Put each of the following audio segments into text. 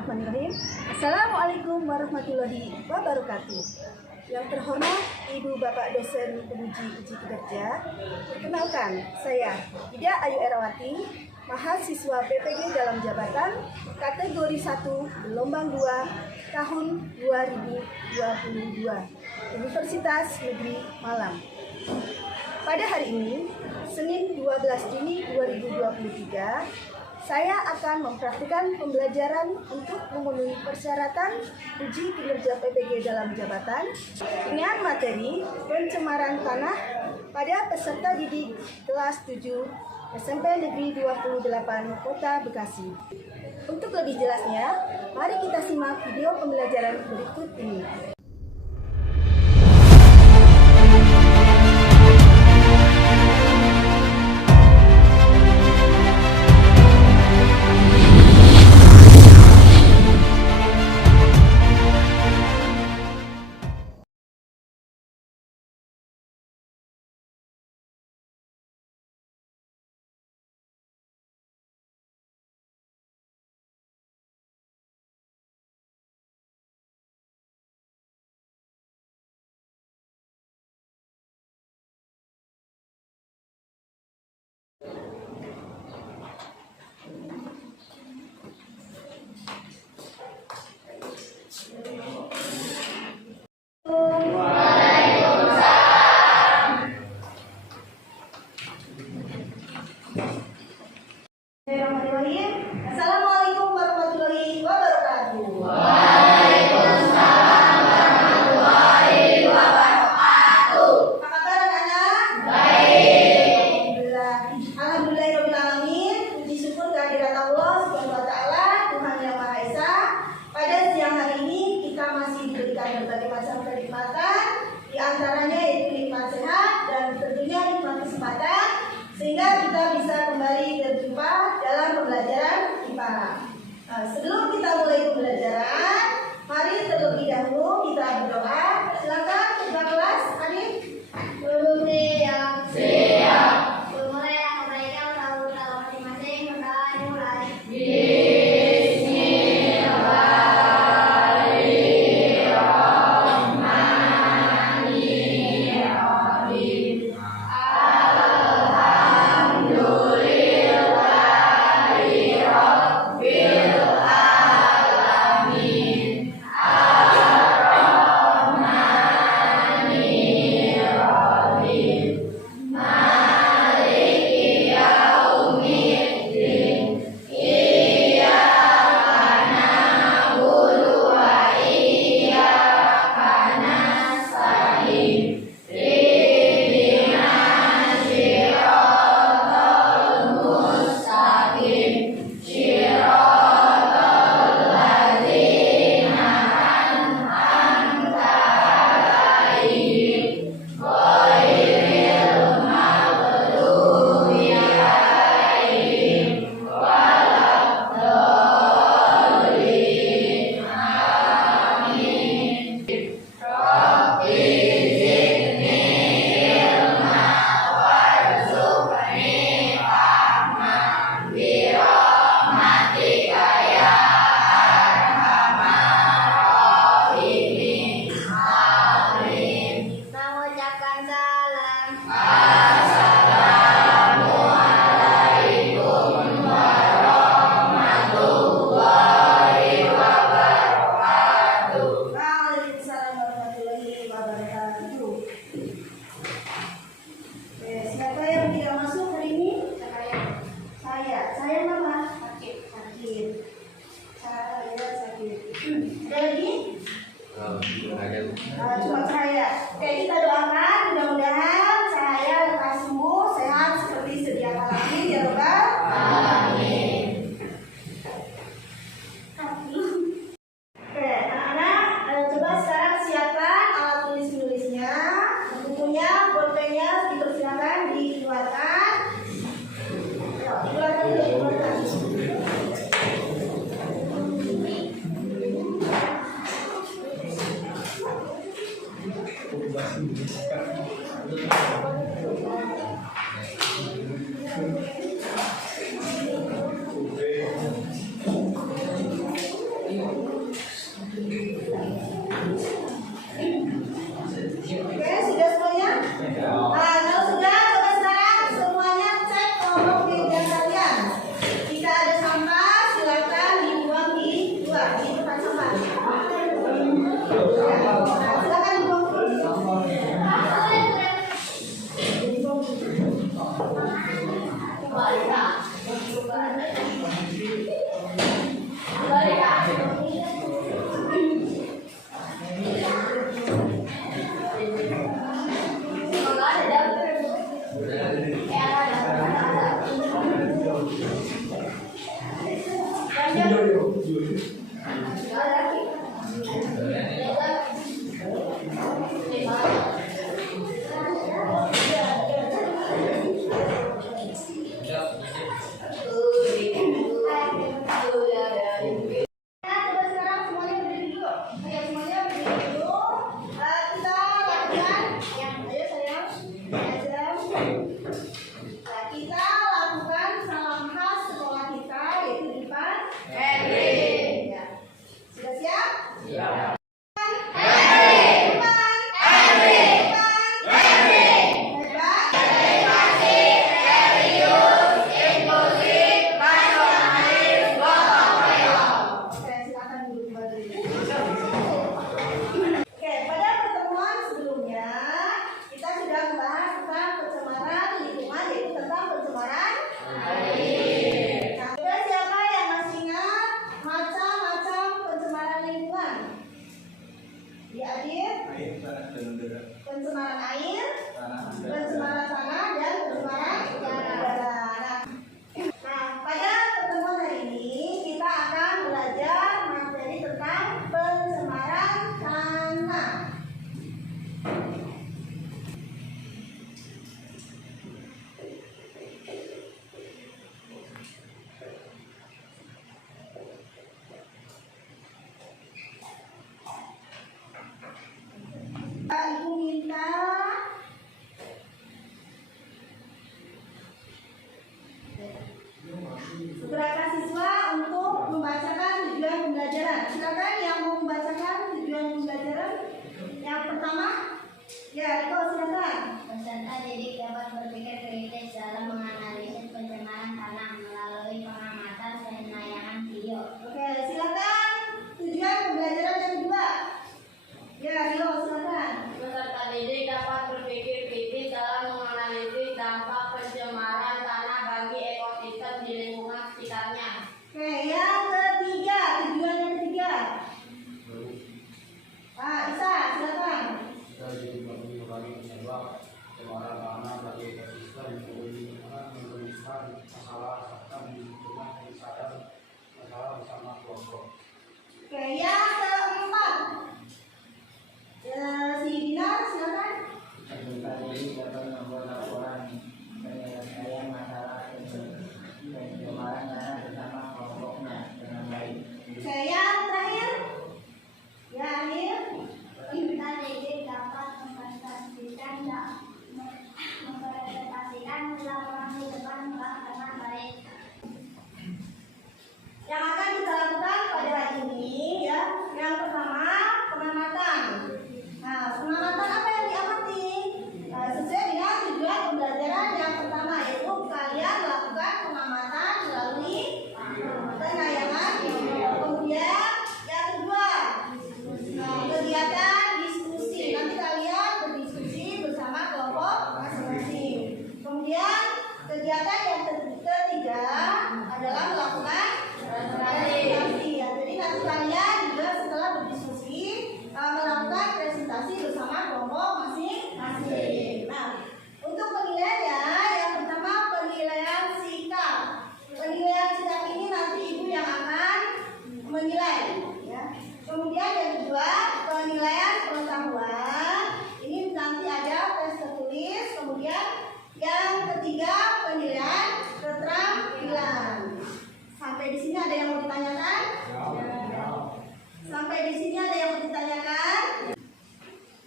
Bismillahirrahmanirrahim. Assalamualaikum warahmatullahi wabarakatuh. Yang terhormat Ibu Bapak dosen penguji uji kinerja, perkenalkan saya Ida Ayu Erawati, mahasiswa PPG dalam jabatan kategori 1 gelombang 2 tahun 2022 Universitas Negeri Malang. Pada hari ini, Senin 12 Juni 2023, saya akan mempraktikkan pembelajaran untuk memenuhi persyaratan uji kinerja PPG dalam jabatan dengan materi pencemaran tanah pada peserta didik kelas 7 SMP Negeri 28 Kota Bekasi. Untuk lebih jelasnya, mari kita simak video pembelajaran berikut ini. Assalamualaikum warahmatullahi wabarakatuh. Waalaikumsalam warahmatullahi wabarakatuh. Apa kabar anak-anak? Baik. Alhamdulillahirobbilalamin. Puji syukur kehadirat Allah Subhanahu wa taala, Tuhan yang Maha Esa. Pada siang hari ini kita masih diberikan berbagai macam kenikmatan, di antaranya yaitu nikmat sehat dan tentunya nikmat kesempatan, sehingga kita bisa kembali berjumpa dalam pembelajaran IPA. Sebelum kita mulai pembelajaran, mari terlebih dahulu kita berdoa. Silakan ketua kelas, Arif. Siap. Mulai yang kebaikan tahu kalau masing-masing mulai. Bismillahirrahmanirrahim. Mengucapkan salam. Assalamualaikum warahmatullahi wabarakatuh. Waalaikumsalam warahmatullahi wabarakatuh. Siapa yang tidak masuk hari ini? Saya mama sakit. Saya sakit. Ada lagi? Cuma saya. Oke, kita doakan mudah-mudahan saya lekas sembuh, sehat seperti sedia kala. Amin ya Rabbal Amin. Oke, anak-anak, coba sekarang siapkan alat tulis-menulisnya, bukunya, bolpennya dipersilakan dikeluarkan. Ayo, dikeluarkan. pencemaran air, pencemaran tanah, dan pencemaran udara. Nah, pada pertemuan hari ini kita akan belajar materi tentang pencemaran tanah. Ibu minta beberapa siswa untuk membacakan tujuan pembelajaran. Silakan yang mau membacakan tujuan pembelajaran. Yang pertama, ya, itu silakan. Peserta didik dapat berpikir kritis dalam menganalisis pencemaran tanah melalui pengamatan penayangan video. Oke, silakan. Tujuan pembelajaran yang kedua. Ya, Rio, silakan. Peserta didik dapat berpikir kritis dalam menganalisis dampak pencemaran tanah bagi ekosistem di lingkungan sekitarnya. Oke, yang ketiga. Tujuan yang ketiga. Pak Isa, silakan. Oke, yang keempat. Si Dinar, silakan. Oke, yang terakhir. Ya, Akhir. Peserta didik dapat mempresentasikan laporan di depan kelas dengan baik. Yang akan kita lakukan pada hari ini, ya, yang pertama pengamatan. Nah, pengamatan apa yang diamati? Sesuai dengan tujuan pembelajaran yang pertama, yaitu kalian lakukan pengamatan melalui penayangan video. Kemudian yang kedua, kegiatan diskusi. Nanti kalian berdiskusi bersama kelompok masing-masing. Kemudian kegiatan yang ketiga adalah melakukan presentasi. Ya, jadi nanti kalian juga setelah berdiskusi melakukan presentasi bersama kelompok masing-masing. Nah, untuk penilaiannya, yang pertama penilaian sikap. Penilaian sikap ini nanti ibu yang akan menilai. Ya. Kemudian yang kedua penilaian pengetahuan. Ini nanti ada tes tertulis. Kemudian yang ketiga penilaian keterampilan. Sampai di sini ada yang mau ditanyakan? Sampai di sini ada yang mau ditanyakan?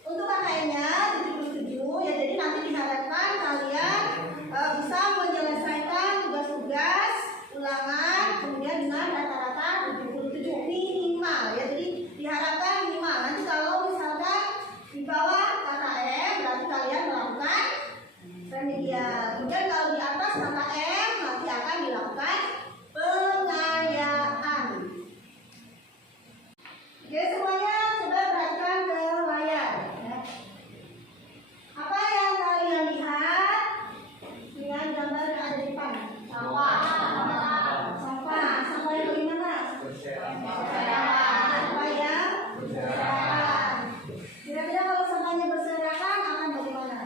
Untuk KKN-nya 77, ya, jadi nanti diharapkan kalian bisa menyelesaikan tugas-tugas ulangan kemudian dengan rata-rata 77 minimal, ya, jadi diharapkan minimal. Nanti kalau misalkan di bawah KKM berarti kalian melakukan remedial. Kemudian kalau di atas KKM nanti akan dilakukan pengayaan. Oke, semuanya coba perhatikan ke layar. Ya. Apa yang kalian lihat dengan gambar yang ada di depan? Sampah. Sampah yang bagaimana? Sampah yang berserakan. Kira-kira kalau sampahnya berserakan akan bagaimana?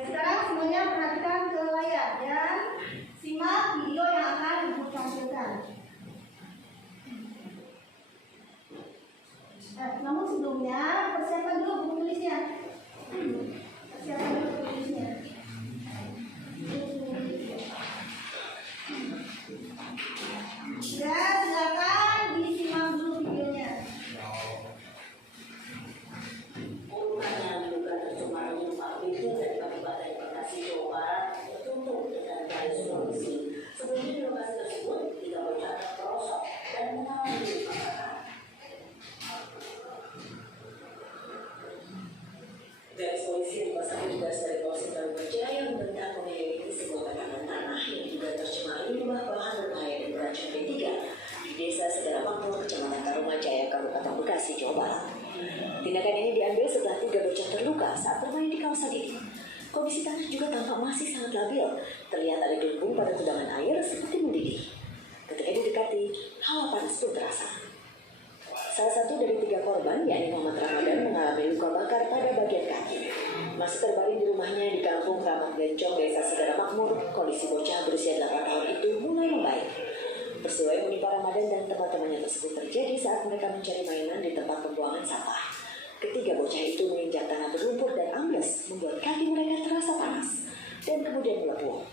Sekarang semuanya perhatikan ke layar dan simak video yang akan ibu tampilkan. Namun sebelumnya persiapan dulu buku tulisnya. Persiapan dulu buku tulisnya. Ya, silakan disimak dulu videonya. Garis polisi di pasar tugas dari Polsek Brawijaya membentang memiliki sebuah tanaman tanah yang diduga tercemari limbah bahan berbahaya dan beracun B3 di Desa Segara Makmur, Kecamatan Tarumajaya, Kabupaten Bekasi, Jawa Barat. Tindakan ini diambil setelah 3 bocah terluka saat bermain di kawasan ini. Kondisi tanah juga tampak masih sangat labil. Terlihat ada gelembung pada kubangan air seperti mendidih. Ketika didekati, hawa panas pun terasa. Masih terbaring di rumahnya di kampung Ramat Bencong, Desa Segara Makmur, kondisi bocah berusia 8 tahun itu mulai membaik. Peristiwa yang menimpa Ramadan dan teman-temannya tersebut terjadi saat mereka mencari mainan di tempat pembuangan sampah. Ketiga bocah itu menginjak tanah berlumpur dan ambles, membuat kaki mereka terasa panas dan kemudian melepuh.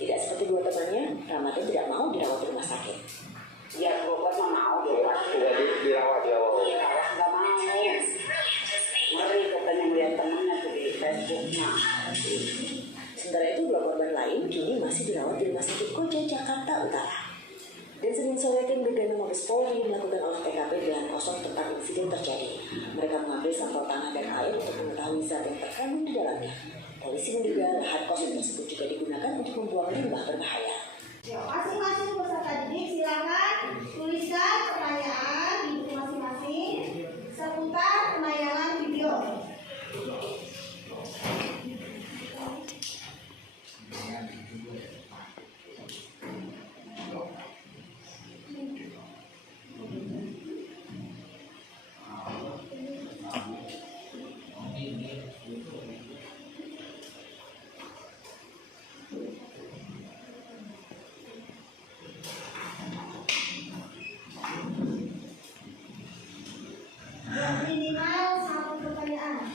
Tidak seperti dua temannya, Ramadan tidak mau dirawat di rumah sakit. Ya, pokoknya mau dirawat. Dirawat ya, iya, nggak mau. Ngeri katanya melihat temannya tuh di Facebooknya. Sementara itu, dua korban lain kini masih dirawat di Rumah Sakit Koja, Jakarta Utara. Dan Senin sore tim Gegana Mabes Polri melakukan olah TKP di lahan kosong tempat insiden terjadi. Mereka mengambil sampel tanah dan air untuk mengetahui zat yang terkandung di dalamnya. Polisi menduga lahan kosong tersebut juga digunakan untuk membuang limbah berbahaya. Masing-masing peserta didik silakan tuliskan pertanyaan di buku masing-masing seputar penayangan video. Minimal satu pertanyaan.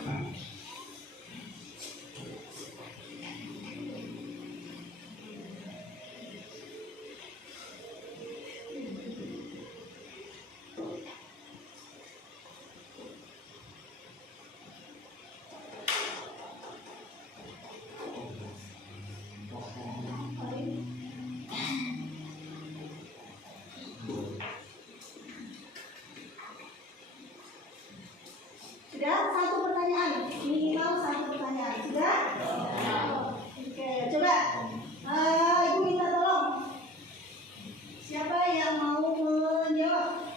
Sudah satu pertanyaan, minimal satu pertanyaan. Sudah? Oke, coba. Ibu minta tolong. Siapa yang mau menjawab?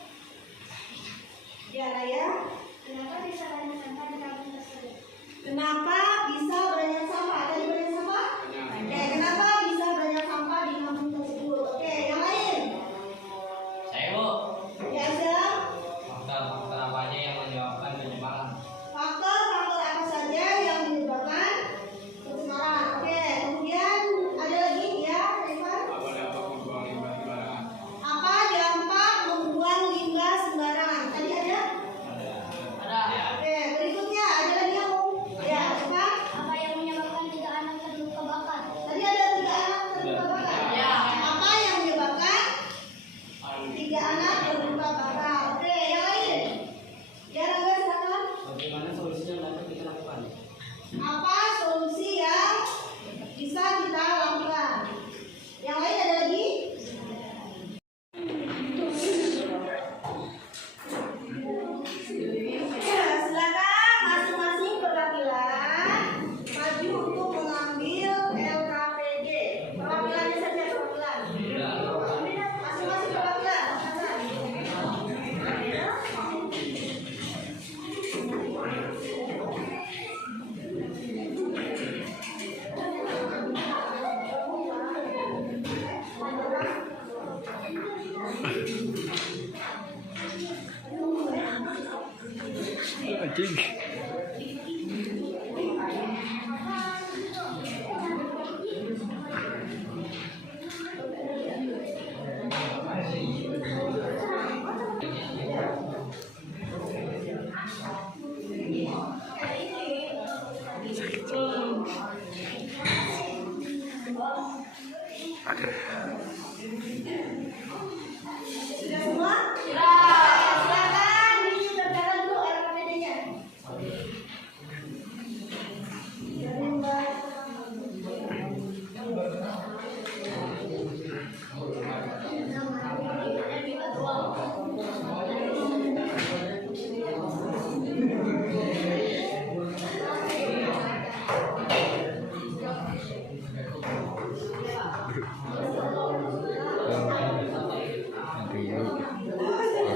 Ya, Raya. Kenapa bisa banyak sampah di kampung tersebut? Kenapa bisa banyak sampah? Tadi banyak sampah? Oke, kenapa bisa banyak sampah di kampung tersebut? Oke, yang lain. Saya Bu, Ya, Azam. faktor apa aja yang menyebabkan penyebabkan? Faktor-faktor apa saja yang menyebabkan pencemaran? Oke, kemudian ada lagi ya, Rifan? Apa dampak membuang limbah sembarangan? Tadi ada? Ada. Oke, berikutnya ada lagi yang mau? Ya, Rifan? Apa yang menyebabkan 3 anak terluka bakar? Tadi ada 3 anak terluka bakar. Ya. Apa yang menyebabkan 3 anak terluka bakar? Oke, yang lain? Ya, Rangga silakan. Bagaimana solusinya dapat kita lakukan? Apa solusi yang bisa kita lakukan? Yang lain ada lagi? Ya, silakan masing-masing perwakilan maju untuk mengambil LKPG. Perwakilannya saja perwakilan. Masing-masing perwakilan. Sudah semua? Silakan diceritakan dulu LKPD-nya.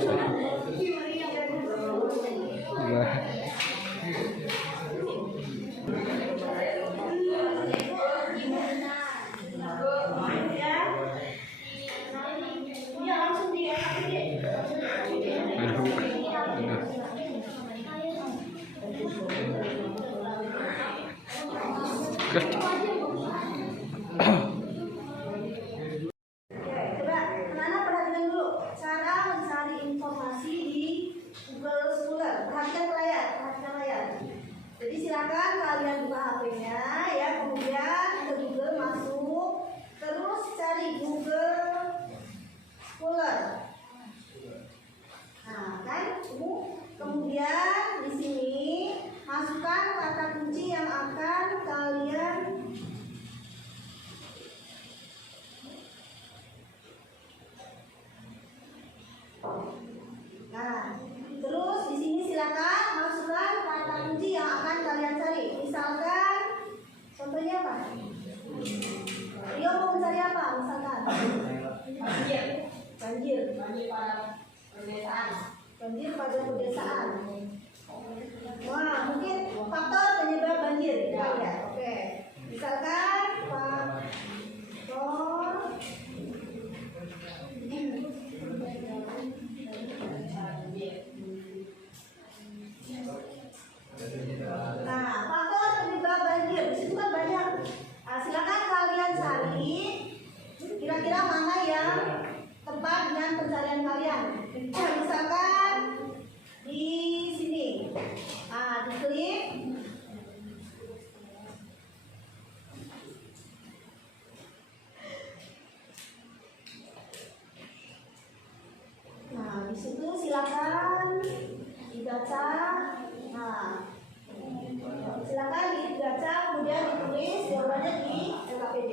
Nanti misalkan? Banjir. Banjir. Banjir pada pedesaan. Banjir pada pedesaan. Wah, mungkin faktor penyebab banjir. Ya. Oke. Misalkan faktor faktor penyebab banjir. Di situ kan banyak. Silakan kalian cari kira-kira mana yang tepat dengan pencarian kalian. Misalkan di sini. Diklik. Di situ silakan dibaca. Silakan dibaca, kemudian ditulis jawabannya di LKPD.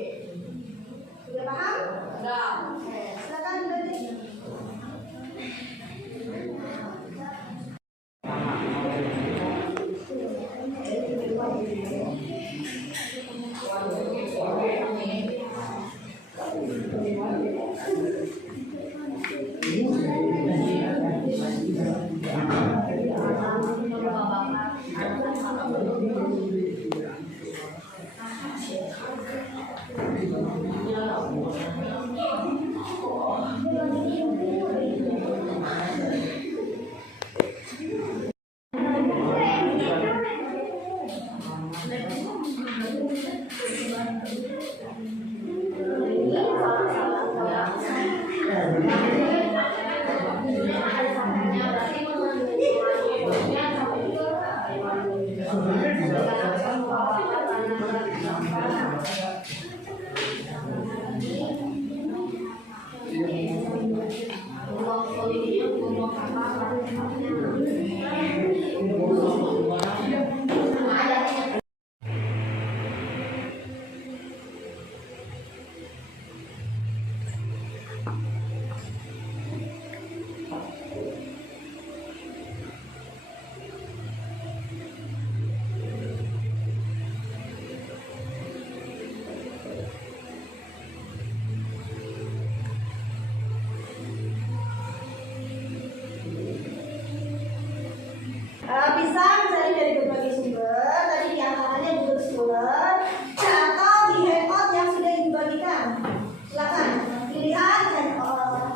Sudah paham? Sudah. Oke, silakan dibaca. Bisa mencari dari berbagai sumber, tadi diantaranya Google Scholar atau di Hangout yang sudah ibu bagikan. Silakan pilihan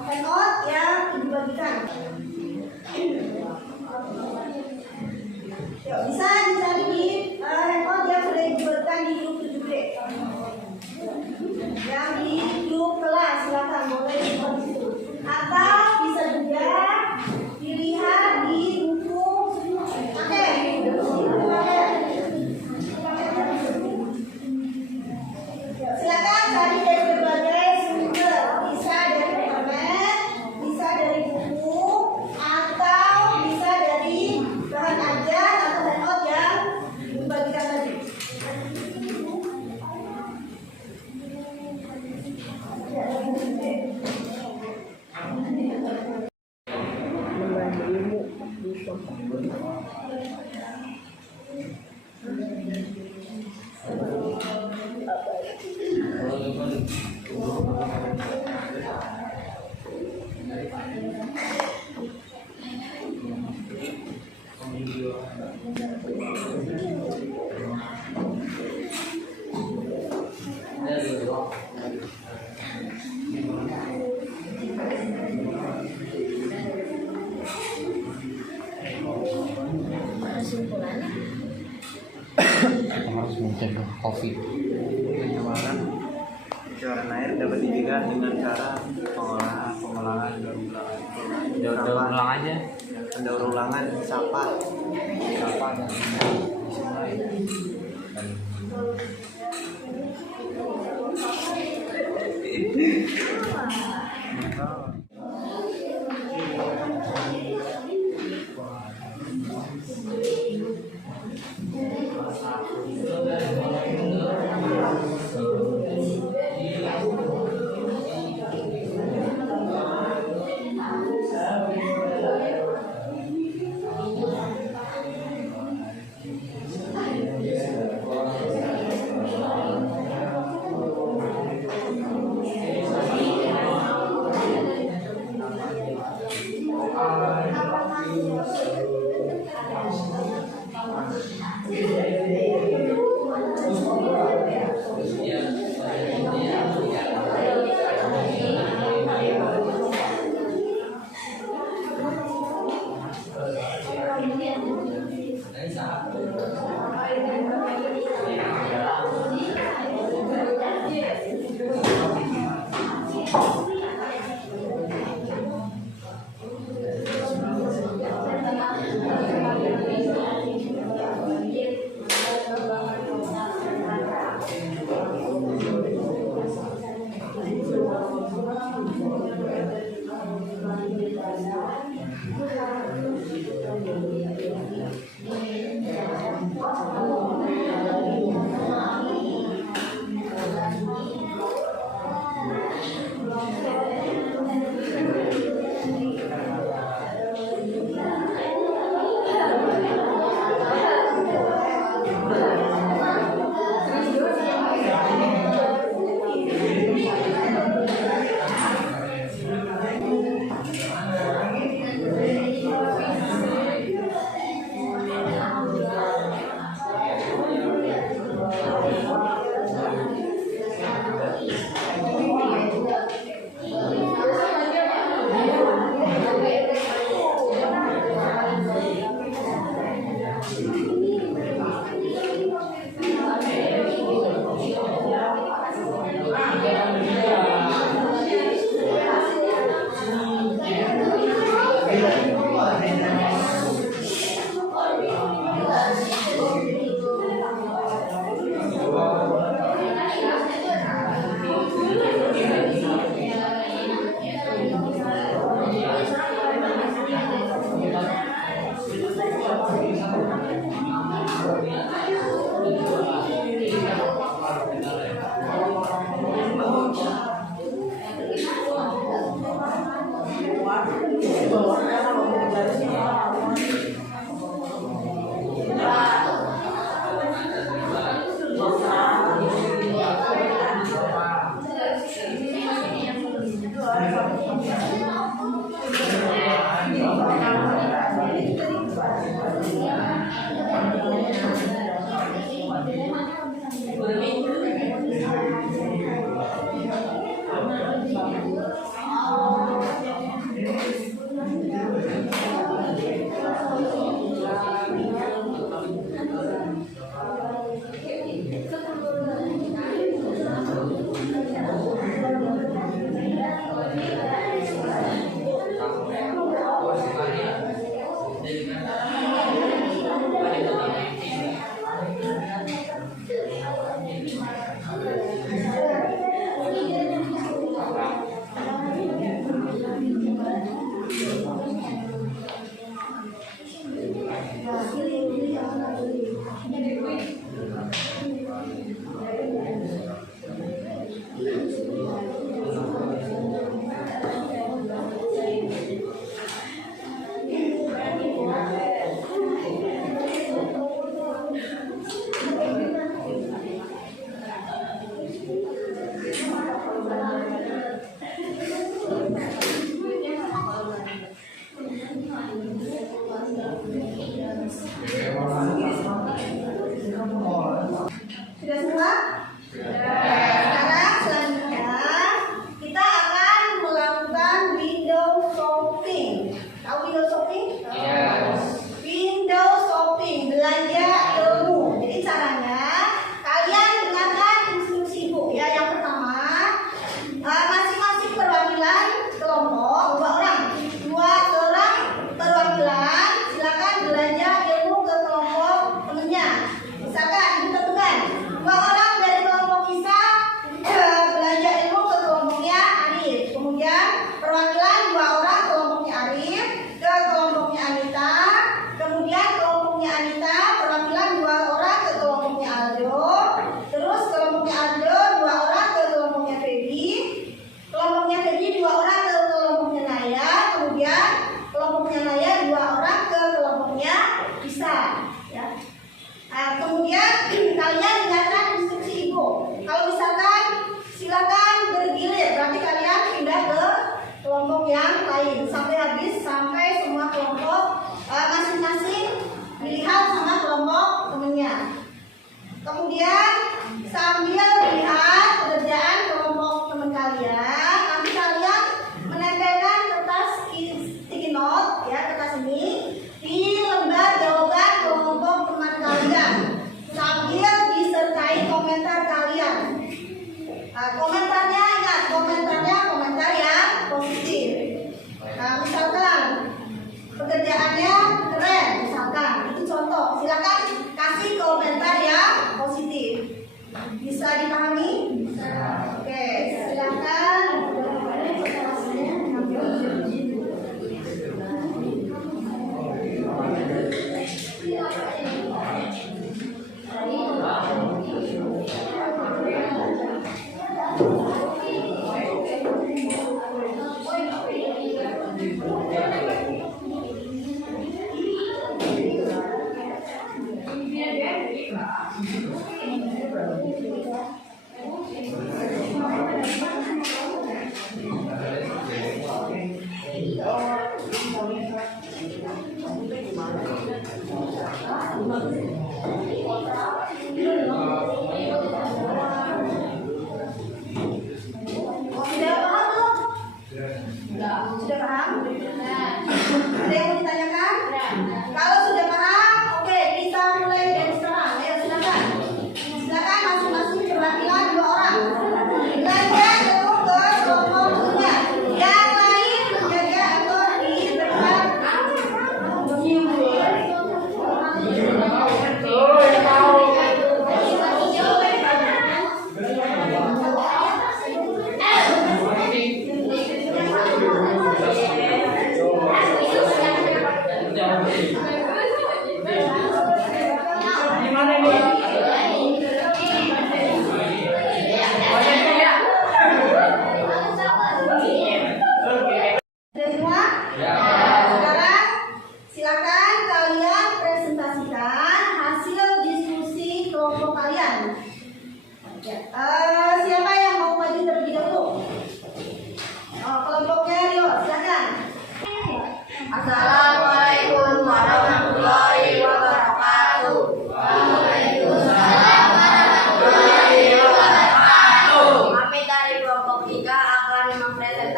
Hangout yang ibu bagikan. Yuk, bisa dicari di Hangout yang sudah ibu bagikan di grup 7B. Yang di grup kelas, silakan boleh di situ. Atau bisa juga dilihat di silakan cari dari berbagai sumber, bisa dari internet, bisa dari buku, atau bisa dari bahan ajar atau handout yang dibagikan tadi. Harus mencegah COVID. Pencemaran air dapat dicegah dengan cara pengolahan daur ulang aja, daur ulangan sampah dan sungai.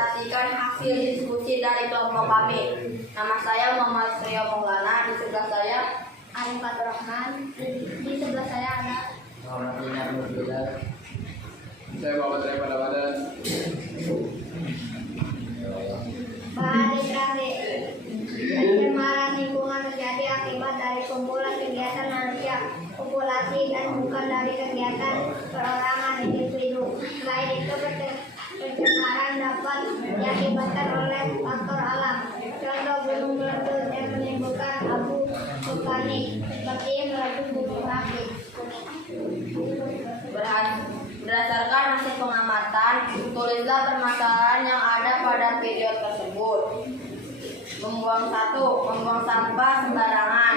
mempresentasikan hasil diskusi dari kelompok kami. Nama saya Muhammad Rio Maulana, di sebelah saya Arif Fatur Rahman. Di sebelah saya ada Saya Muhammad Rio Badan. bahan literasi. Pencemaran lingkungan terjadi akibat dari kumpulan kegiatan manusia, populasi, dan bukan dari kegiatan perorangan individu. Selain itu, pencemaran dapat diakibatkan oleh faktor alam. Contoh gunung meletus yang menimbulkan abu vulkanik seperti meletus gunung api. Berdasarkan hasil pengamatan, tulislah permasalahan yang ada pada video tersebut. Membuang sampah sembarangan.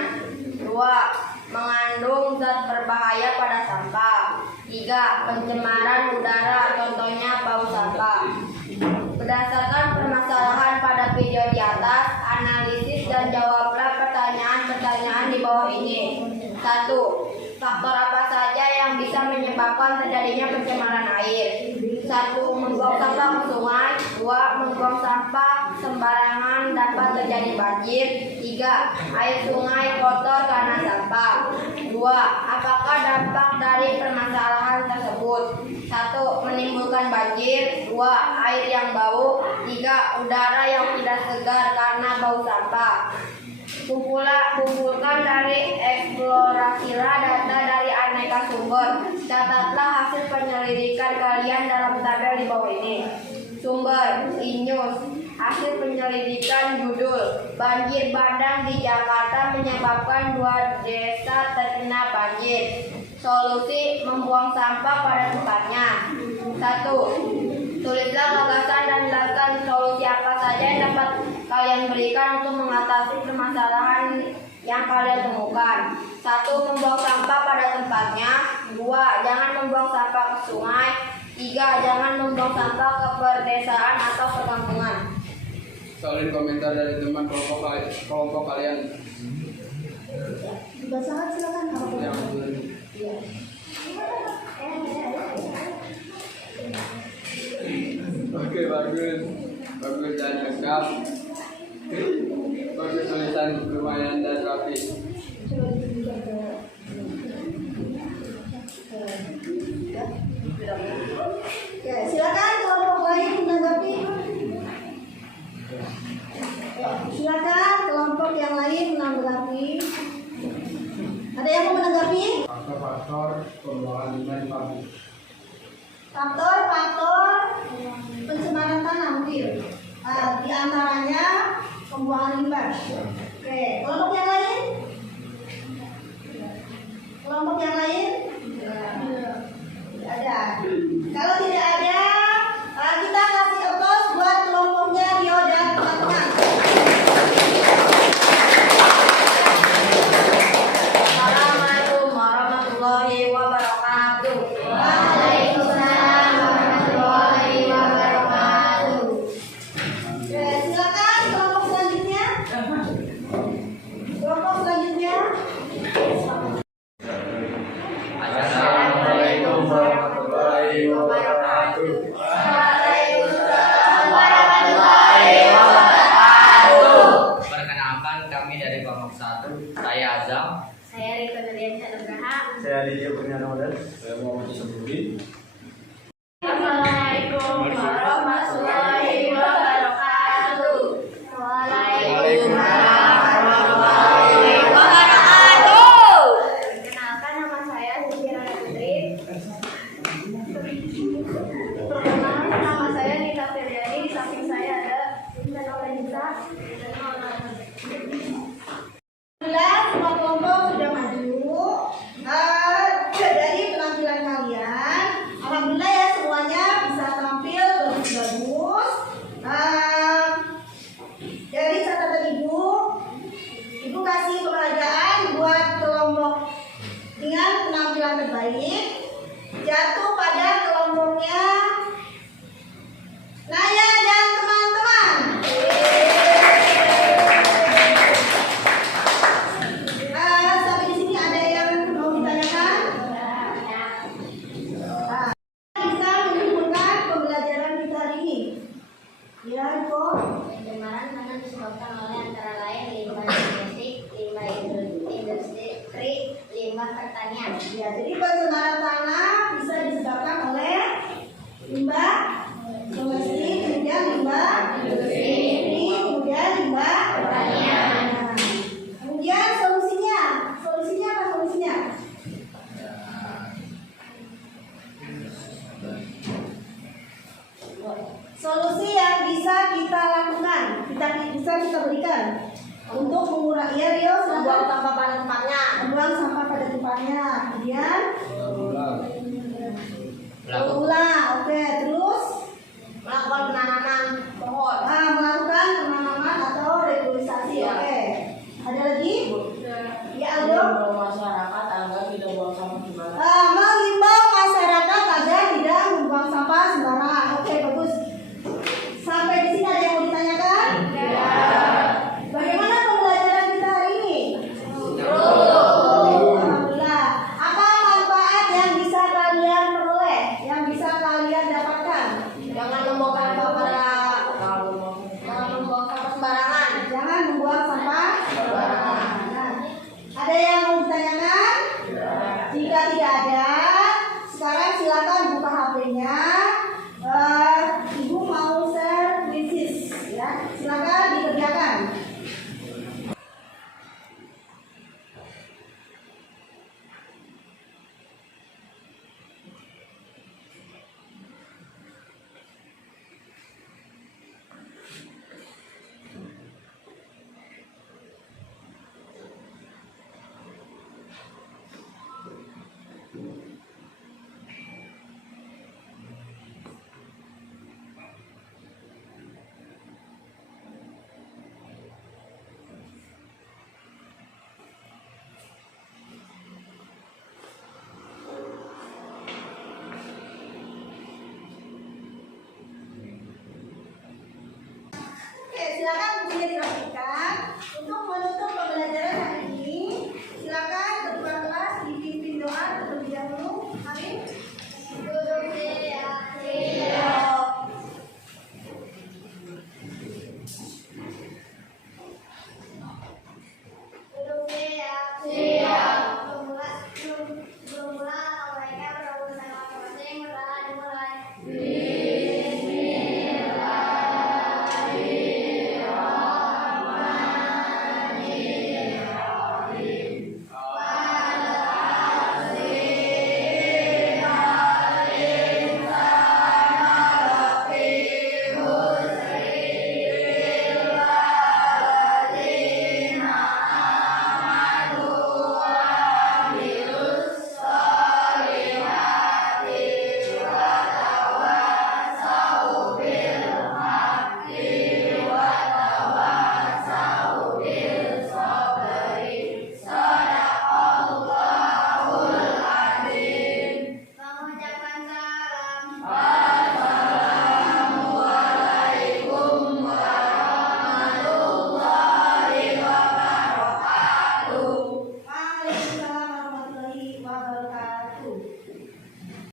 2. Mengandung zat berbahaya pada sampah. 3. Pencemaran udara, contohnya bau sampah. Berdasarkan permasalahan pada video di atas, analisis dan jawablah pertanyaan-pertanyaan di bawah ini. 1. Faktor apa saja yang bisa menyebabkan terjadinya pencemaran air? 1. Membuang sampah ke sungai. 2. Membuang sampah sembarangan dapat terjadi banjir. 3. Air sungai kotor karena sampah. 2. Apakah dampak dari permasalahan tersebut? 1. Menimbulkan banjir. 2. Air yang bau. 3. Udara yang tidak segar karena bau sampah. Kumpulkan dari eksplorasilah data dari aneka sumber. Catatlah hasil penyelidikan kalian dalam tabel di bawah ini. Sumber: INEWS. Hasil penyelidikan judul: Banjir bandang di Jakarta menyebabkan 2 desa terkena banjir. Solusi: membuang sampah pada tempatnya. 1. Tulislah gagasan dan jelaskan solusi apa saja yang dapat kalian berikan untuk mengatasi permasalahan yang kalian temukan. 1. Membuang sampah pada tempatnya. 2. Jangan membuang sampah ke sungai. 3. Jangan membuang sampah ke perdesaan atau perkampungan. Salin komentar dari teman kelompok kalian. Basahan silakan. Oke, bagus dan lengkap. Bagus, tulisan lumayan dan rapi. Ya, silakan kelompok lain menanggapi. Ya, silakan kelompok yang lain menanggapi. Ada yang mau menanggapi? Faktor pembuangan limbah di pabrik. Faktor pencemaran tanah mungkin. Di antaranya pembuangan limbah. Oke, kelompok yang lain? Kelompok yang lain? Tidak ada. Kalau tidak ada, kita kasih aplaus buat kelompoknya Rio dan teman-teman. Assalamualaikum warahmatullahi wabarakatuh. Waalaikumsalam warahmatullahi wabarakatuh. Oke, silakan kelompok selanjutnya. disebabkan oleh antara lain limbah domestik, limbah industri, limbah pertanian. Ya, jadi pencemaran tanah bisa disebabkan oleh limbah domestik, kemudian limbah industri, kemudian limbah pertanian. Nah, kemudian solusinya apa solusinya? Solusi yang bisa kita lakukan, bisa kita berikan untuk mengurangi ya Rio, Membuang sampah pada tempatnya. membuang sampah pada tempatnya. Kemudian Melakukan ulang, oke, terus Melakukan penanaman pohon. melakukan penanaman atau reforestasi, oke. Ada lagi? Ya Aldo. Mengimbau masyarakat agar tidak buang sampah sembarangan. Mengimbau masyarakat agar tidak membuang sampah sembarangan. Oke, bagus. Sampai di sini ada yang mau ditanyakan? Ya. Bagaimana pembelajaran kita hari ini? Alhamdulillah. Apa manfaat yang bisa kalian peroleh? Yang bisa kalian dapatkan? Jangan membuang sampah sembarangan. Jangan membuang sampah sembarangan. Nah, ada yang mau ditanyakan? Jika tidak ada, sekarang silakan buka HP-nya. Ibu mau share quizzes, ya. Silakan dikerjakan. Oke, silakan bukunya dirapikan untuk